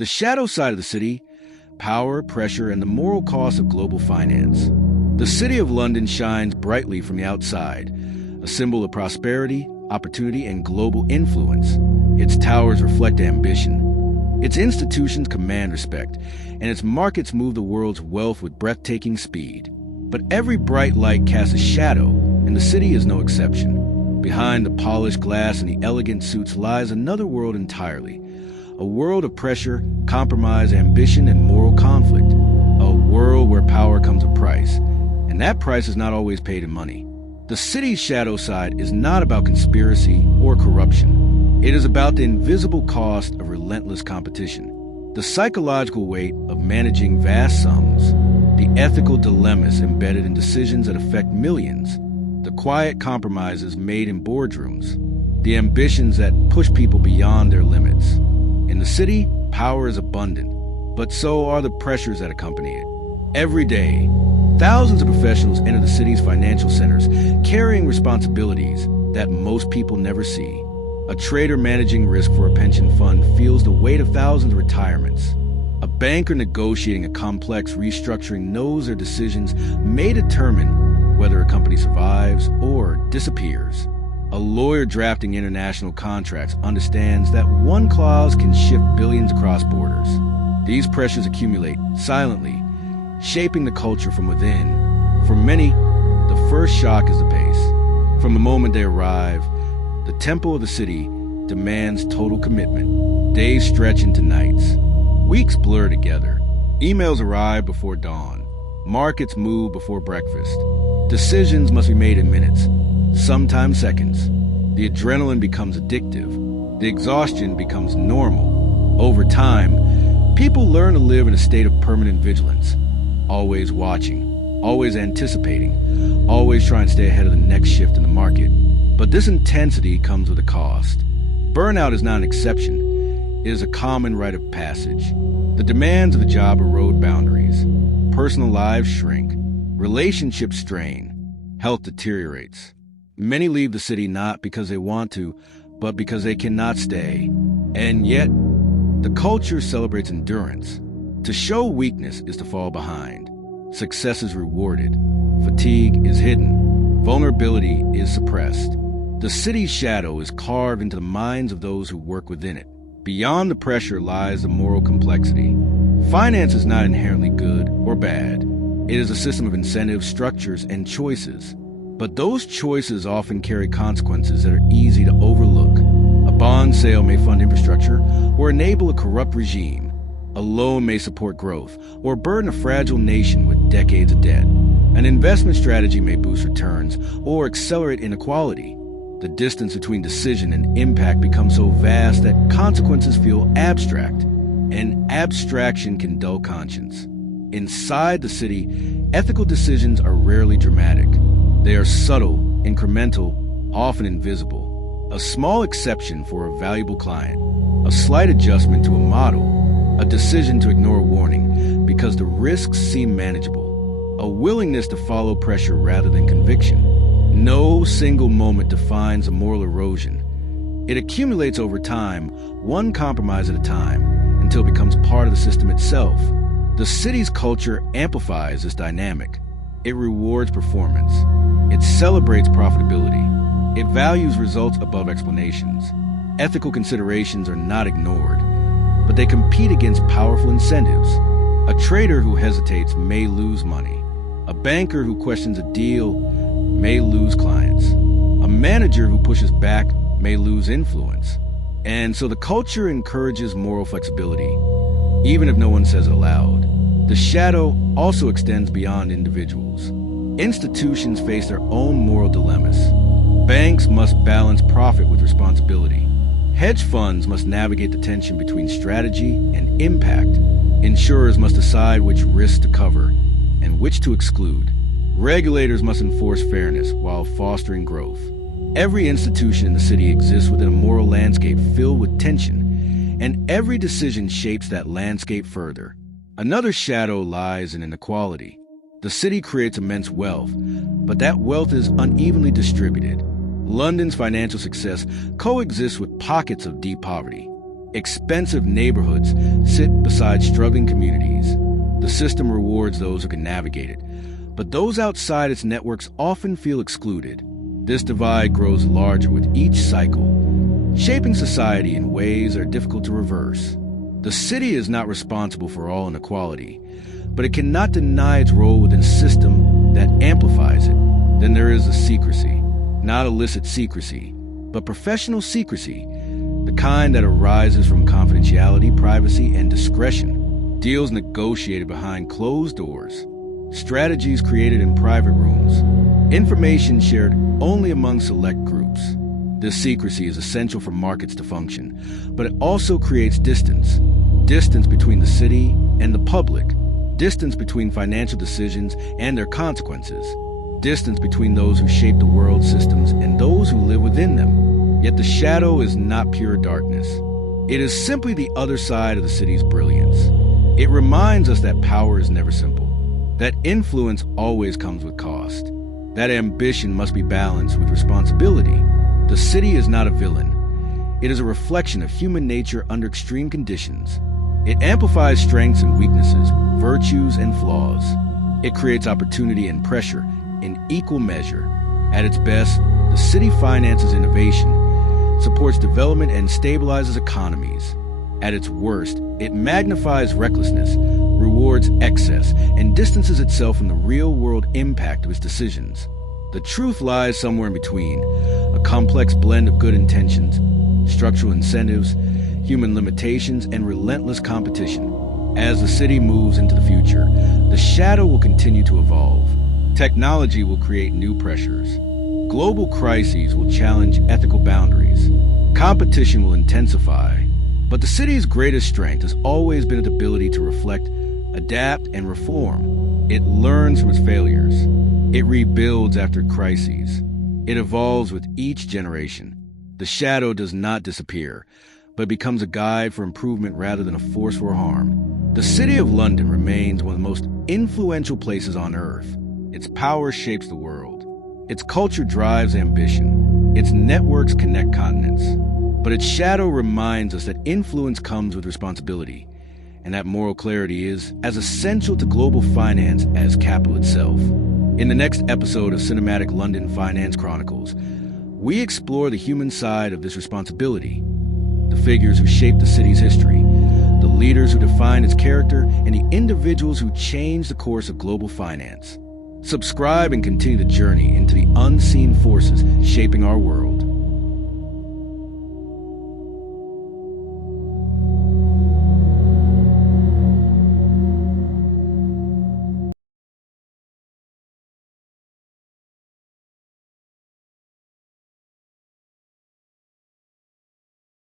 The shadow side of the city: power, pressure, and the moral cost of global finance. The City of London shines brightly from the outside, a symbol of prosperity, opportunity, and global influence. Its towers reflect ambition. Its institutions command respect, and its markets move the world's wealth with breathtaking speed. But every bright light casts a shadow, and the city is no exception. Behind the polished glass and the elegant suits lies another world entirely. A world of pressure, compromise, ambition, and moral conflict. A world where power comes with a price, and that price is not always paid in money. The city's shadow side is not about conspiracy or corruption. It is about the invisible cost of relentless competition, the psychological weight of managing vast sums, the ethical dilemmas embedded in decisions that affect millions, the quiet compromises made in boardrooms, the ambitions that push people beyond their limits. In the city, power is abundant, but so are the pressures that accompany it. Every day, thousands of professionals enter the city's financial centers, carrying responsibilities that most people never see. A trader managing risk for a pension fund feels the weight of thousands of retirements. A banker negotiating a complex restructuring knows their decisions may determine whether a company survives or disappears. A lawyer drafting international contracts understands that one clause can shift billions across borders. These pressures accumulate silently, shaping the culture from within. For many, the first shock is the pace. From the moment they arrive, the tempo of the city demands total commitment. Days stretch into nights. Weeks blur together. Emails arrive before dawn. Markets move before breakfast. Decisions must be made in minutes, sometimes seconds. The adrenaline becomes addictive. The exhaustion becomes normal. Over time, people learn to live in a state of permanent vigilance, always watching, always anticipating, always trying to stay ahead of the next shift in the market. But this intensity comes with a cost. Burnout is not an exception. It is a common rite of passage. The demands of the job erode boundaries. Personal lives shrink. Relationships strain. Health deteriorates. Many leave the city not because they want to, but because they cannot stay. And yet, the culture celebrates endurance. To show weakness is to fall behind. Success is rewarded. Fatigue is hidden. Vulnerability is suppressed. The city's shadow is carved into the minds of those who work within it. Beyond the pressure lies the moral complexity. Finance is not inherently good or bad. It is a system of incentives, structures, and choices. But those choices often carry consequences that are easy to overlook. A bond sale may fund infrastructure or enable a corrupt regime. A loan may support growth or burden a fragile nation with decades of debt. An investment strategy may boost returns or accelerate inequality. The distance between decision and impact becomes so vast that consequences feel abstract, and abstraction can dull conscience. Inside the city, ethical decisions are rarely dramatic. They are subtle, incremental, often invisible. A small exception for a valuable client, a slight adjustment to a model, a decision to ignore a warning because the risks seem manageable, a willingness to follow pressure rather than conviction. No single moment defines a moral erosion. It accumulates over time, one compromise at a time, until it becomes part of the system itself. The city's culture amplifies this dynamic. It rewards performance. It celebrates profitability. It values results above explanations. Ethical considerations are not ignored, but they compete against powerful incentives. A trader who hesitates may lose money. A banker who questions a deal may lose clients. A manager who pushes back may lose influence. And so the culture encourages moral flexibility, even if no one says it aloud. The shadow also extends beyond individuals. Institutions face their own moral dilemmas. Banks must balance profit with responsibility. Hedge funds must navigate the tension between strategy and impact. Insurers must decide which risks to cover and which to exclude. Regulators must enforce fairness while fostering growth. Every institution in the city exists within a moral landscape filled with tension, and every decision shapes that landscape further. Another shadow lies in inequality. The city creates immense wealth, but that wealth is unevenly distributed. London's financial success coexists with pockets of deep poverty. Expensive neighborhoods sit beside struggling communities. The system rewards those who can navigate it, but those outside its networks often feel excluded. This divide grows larger with each cycle, shaping society in ways that are difficult to reverse. The city is not responsible for all inequality, but it cannot deny its role within a system that amplifies it. Then there is the secrecy, not illicit secrecy, but professional secrecy, the kind that arises from confidentiality, privacy, and discretion. Deals negotiated behind closed doors, strategies created in private rooms, information shared only among select groups. This secrecy is essential for markets to function, but it also creates distance. Distance between the city and the public, distance between financial decisions and their consequences, distance between those who shape the world systems and those who live within them. Yet the shadow is not pure darkness. It is simply the other side of the city's brilliance. It reminds us that power is never simple, that influence always comes with cost, that ambition must be balanced with responsibility. The city is not a villain. It is a reflection of human nature under extreme conditions. It amplifies strengths and weaknesses, virtues and flaws. It creates opportunity and pressure in equal measure. At its best, the city finances innovation, supports development, and stabilizes economies. At its worst, it magnifies recklessness, rewards excess, and distances itself from the real-world impact of its decisions. The truth lies somewhere in between, a complex blend of good intentions, structural incentives, human limitations, and relentless competition. As the city moves into the future, the shadow will continue to evolve. Technology will create new pressures. Global crises will challenge ethical boundaries. Competition will intensify. But the city's greatest strength has always been its ability to reflect, adapt, and reform. It learns from its failures. It rebuilds after crises. It evolves with each generation. The shadow does not disappear, but becomes a guide for improvement rather than a force for harm. The City of London remains one of the most influential places on Earth. Its power shapes the world. Its culture drives ambition. Its networks connect continents. But its shadow reminds us that influence comes with responsibility, and that moral clarity is as essential to global finance as capital itself. In the next episode of Cinematic London Finance Chronicles, we explore the human side of this responsibility, the figures who shape the city's history, the leaders who define its character, and the individuals who change the course of global finance. Subscribe and continue the journey into the unseen forces shaping our world.